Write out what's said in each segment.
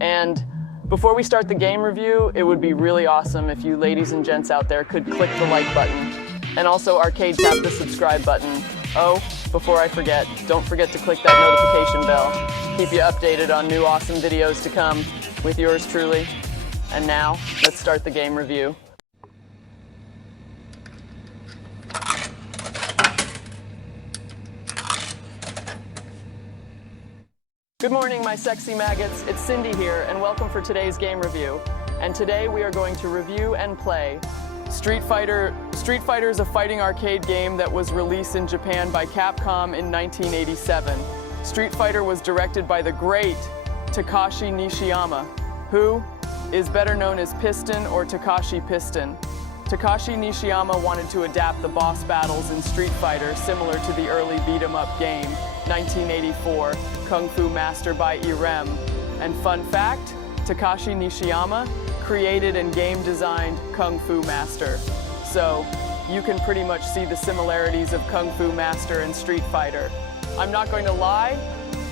And before we start the game review, it would be really awesome if you ladies and gents out there could click the like button. And also arcade tap the subscribe button. Oh, before I forget, don't forget to click that notification bell. Keep you updated on new awesome videos to come with yours truly. And now, let's start the game review. Good morning, my sexy maggots. It's Cindy here, and welcome for today's game review. And today we are going to review and play Street Fighter. Street Fighter is a fighting arcade game that was released in Japan by Capcom in 1987. Street Fighter was directed by the great Takashi Nishiyama, who is better known as Piston or Takashi Piston. Takashi Nishiyama wanted to adapt the boss battles in Street Fighter similar to the early beat-em-up game, 1984, Kung Fu Master by Irem. And fun fact, Takashi Nishiyama created and game designed Kung Fu Master. So, you can pretty much see the similarities of Kung Fu Master and Street Fighter. I'm not going to lie,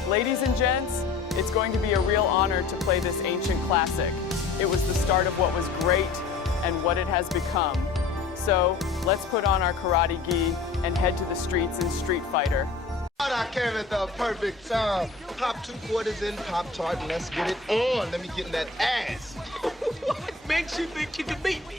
ladies and gents, it's going to be a real honor to play this ancient classic. It was the start of what was great and what it has become. So, let's put on our karate gi and head to the streets in Street Fighter. I came at the perfect time. Pop 2 quarters in Pop-Tart and let's get it on. Let me get in that ass. What makes you think you can beat me?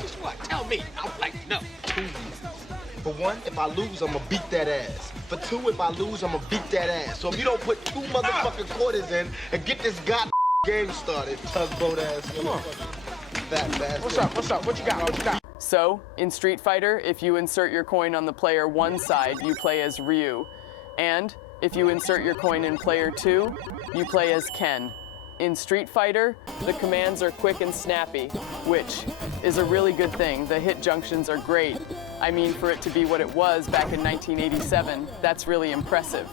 Just what? Tell me. I would like to know. 2 reasons. For one, if I lose, I'm gonna beat that ass. For two, if I lose, I'm gonna beat that ass. So if you don't put 2 motherfucking quarters in and get this god game started, tugboat ass. Come on. Fat bastard. What's up? What you got? So, in Street Fighter, if you insert your coin on the player 1 side, you play as Ryu. And if you insert your coin in player 2, you play as Ken. In Street Fighter, the commands are quick and snappy, which is a really good thing. The hit junctions are great. I mean, for it to be what it was back in 1987, that's really impressive.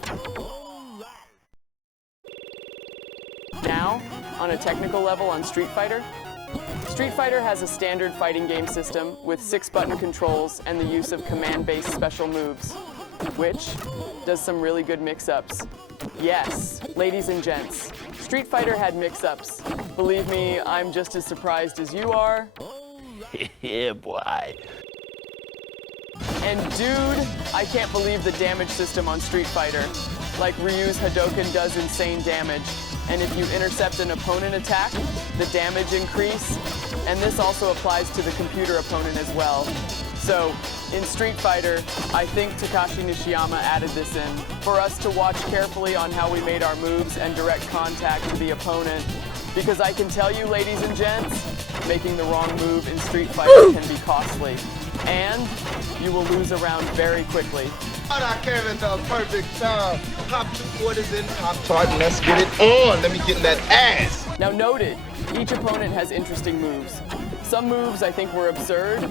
Now, on a technical level on Street Fighter has a standard fighting game system with 6-button controls and the use of command-based special moves, which does some really good mix-ups. Yes, ladies and gents, Street Fighter had mix-ups. Believe me, I'm just as surprised as you are. Yeah, boy. And dude, I can't believe the damage system on Street Fighter. Like Ryu's Hadouken does insane damage. And if you intercept an opponent attack, the damage increase. And this also applies to the computer opponent as well. So, in Street Fighter, I think Takashi Nishiyama added this in for us to watch carefully on how we made our moves and direct contact with the opponent. Because I can tell you, ladies and gents, making the wrong move in Street Fighter can be costly. And you will lose a round very quickly. I came at the perfect time. Pop 2 quarters in Pop-Tart and let's get it on. Let me get in that ass. Now noted, each opponent has interesting moves. Some moves I think were absurd.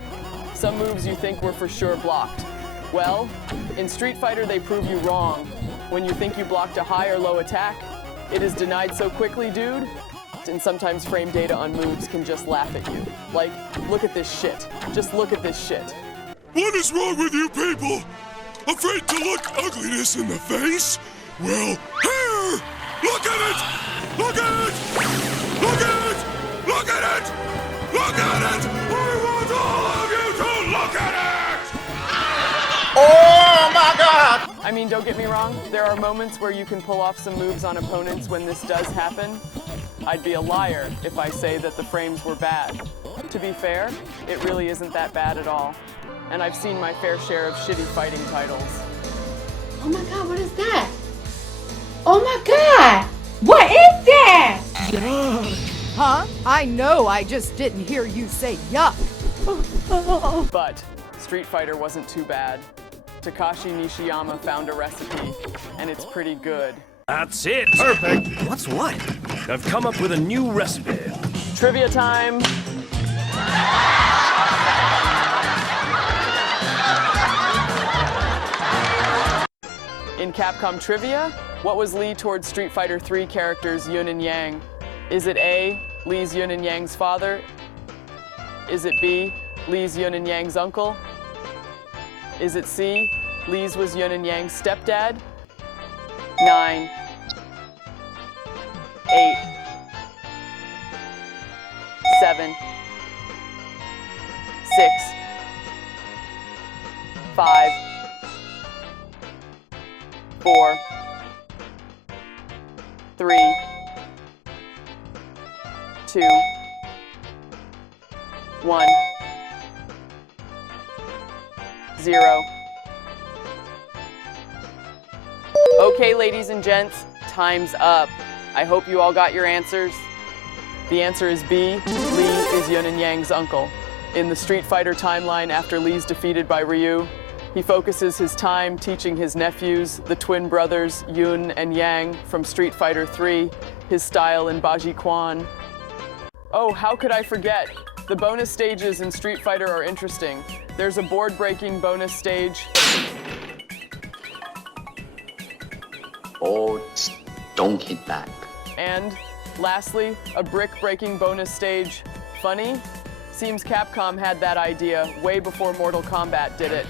Some moves you think were for sure blocked. Well, in Street Fighter they prove you wrong. When you think you blocked a high or low attack, it is denied so quickly, dude. And sometimes frame data on moves can just laugh at you. Like, look at this shit. Just look at this shit. What is wrong with you people? Afraid to look ugliness in the face? Well, here! Look at it! Look at it! Look at it! Look at it! Look at it! I want all of you to look at it! Oh my God! I mean, don't get me wrong, there are moments where you can pull off some moves on opponents when this does happen. I'd be a liar if I say that the frames were bad. To be fair, it really isn't that bad at all. And I've seen my fair share of shitty fighting titles. Oh my God, what is that? Oh my God! What is that? Huh? I know, I just didn't hear you say yuck. But Street Fighter wasn't too bad. Takashi Nishiyama found a recipe, and it's pretty good. That's it! Perfect! What's what? I've come up with a new recipe. Trivia time! In Capcom Trivia, what was Lee towards Street Fighter 3 characters Yun and Yang? Is it A, Lee's Yun and Yang's father? Is it B, Lee's Yun and Yang's uncle? Is it C, Lee's was Yun and Yang's stepdad? 9, 8, 7, 6, 5, 4, 3, 2, 1, 0. Okay, ladies and gents, time's up. I hope you all got your answers. The answer is B. Lee is Yun and Yang's uncle. In the Street Fighter timeline, after Lee's defeated by Ryu, he focuses his time teaching his nephews, the twin brothers Yun and Yang from Street Fighter 3, his style in Baji Quan. Oh, how could I forget? The bonus stages in Street Fighter are interesting. There's a board-breaking bonus stage. Oh, don't hit back. And lastly, a brick-breaking bonus stage. Funny? Seems Capcom had that idea way before Mortal Kombat did it.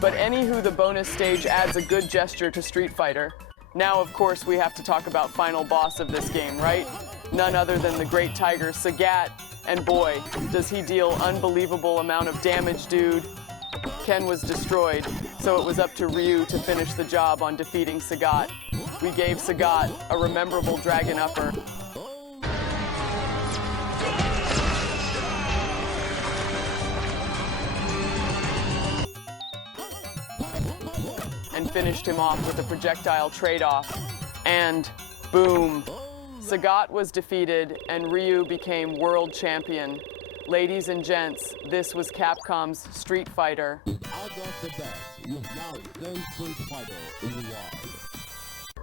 But anywho, the bonus stage adds a good gesture to Street Fighter. Now, of course, we have to talk about final boss of this game, right? None other than the great tiger, Sagat. And boy, does he deal unbelievable amount of damage, dude. Ken was destroyed, so it was up to Ryu to finish the job on defeating Sagat. We gave Sagat a rememberable dragon upper. And finished him off with a projectile trade-off. And boom! Sagat was defeated and Ryu became world champion. Ladies and gents, this was Capcom's Street Fighter.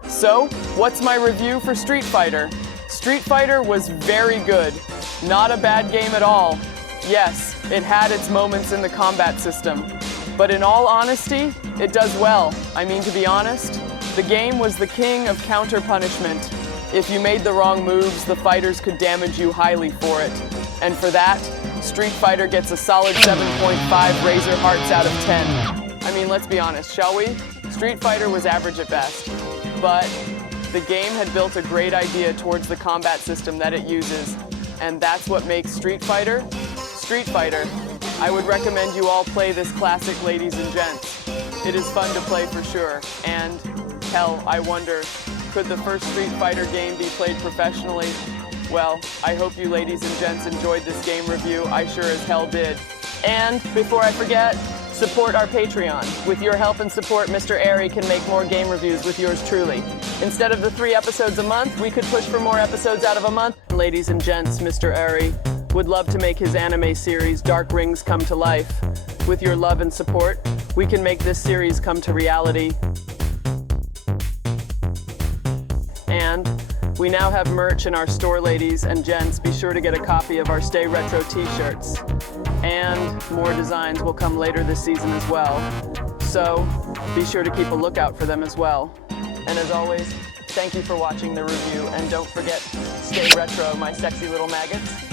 So, what's my review for Street Fighter? Street Fighter was very good. Not a bad game at all. Yes, it had its moments in the combat system. But in all honesty, it does well. I mean, to be honest, the game was the king of counter-punishment. If you made the wrong moves, the fighters could damage you highly for it. And for that, Street Fighter gets a solid 7.5 Razor Hearts out of 10. I mean, let's be honest, shall we? Street Fighter was average at best. But the game had built a great idea towards the combat system that it uses. And that's what makes Street Fighter, Street Fighter. I would recommend you all play this classic, ladies and gents. It is fun to play for sure. And, hell, I wonder, could the first Street Fighter game be played professionally? Well, I hope you ladies and gents enjoyed this game review. I sure as hell did. And before I forget, support our Patreon. With your help and support, Mr. Airy can make more game reviews with yours truly. Instead of the 3 episodes a month, we could push for more episodes out of a month. Ladies and gents, Mr. Airy would love to make his anime series, Dark Rings, come to life. With your love and support, we can make this series come to reality. And we now have merch in our store, ladies and gents. Be sure to get a copy of our Stay Retro t-shirts. And more designs will come later this season as well. So be sure to keep a lookout for them as well. And as always, thank you for watching the review. And don't forget, stay retro, my sexy little maggots.